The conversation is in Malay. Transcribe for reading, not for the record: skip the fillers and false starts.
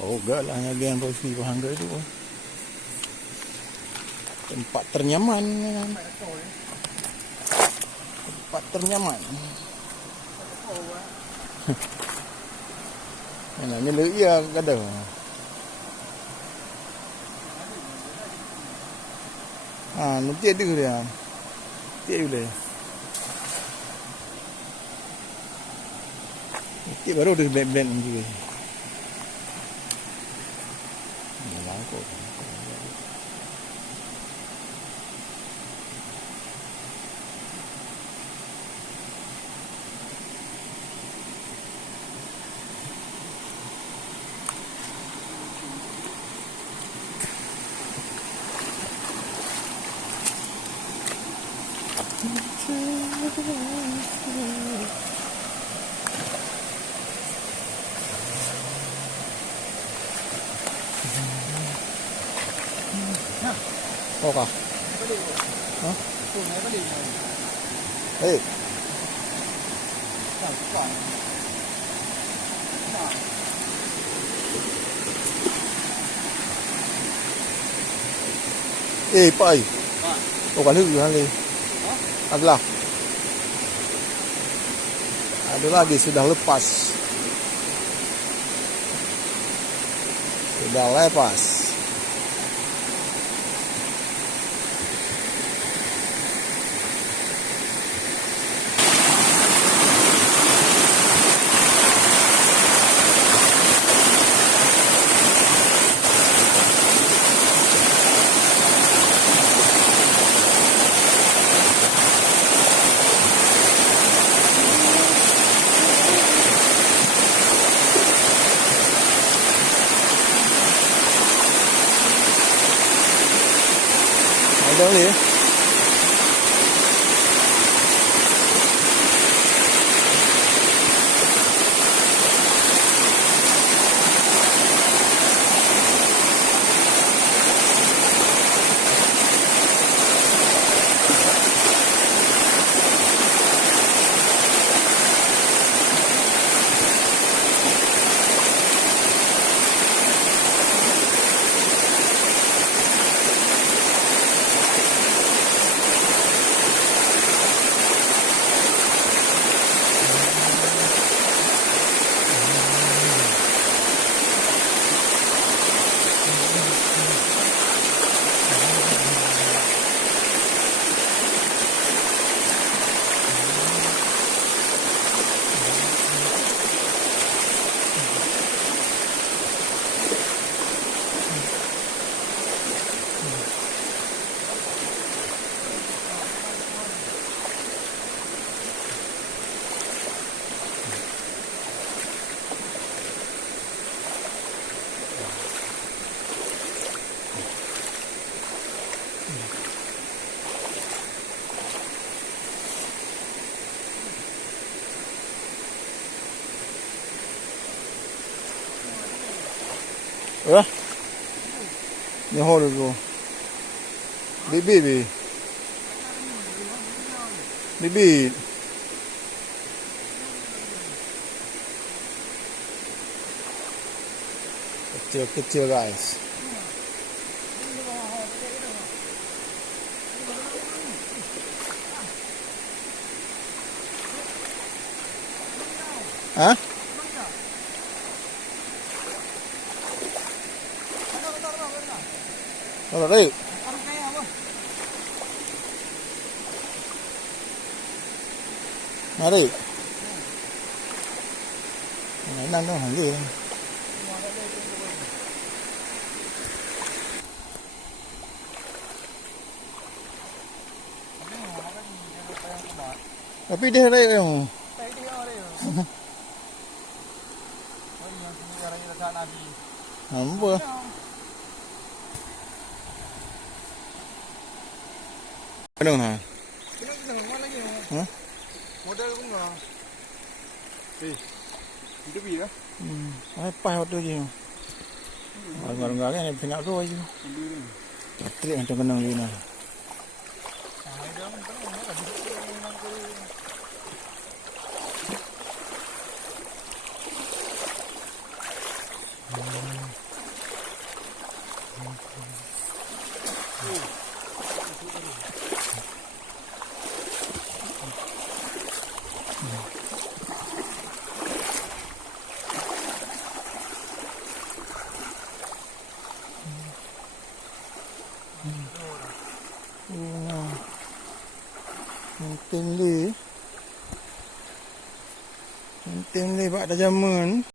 Oh, enggak lah, yang Rossi Pahangga tu. Tempat ternyaman kan. Tempat ternyaman. Nak nyeluk ya kadang. Nanti ada dia. Nanti boleh. Nanti baru ada blend-blend juga. Mangkuk. Oh kah? Hah? Hei. Pai. Oh kan hư hang ni. Adalah. Ada lagi sudah lepas. Sudah lepas. Ada ni. Ni hol tu. Bibi. Kecil guys. Hah? Kalau raya. Mari. Mainan tu hang dia. Tapi dia raya yang. Apa? Ano na? Hah? Modal ko nga. Dito biya? Ay pa hoto je. Ngarang-ngarang ni pinak tu aje. Patrik macam kenang lina. Tim li bak dah jamun.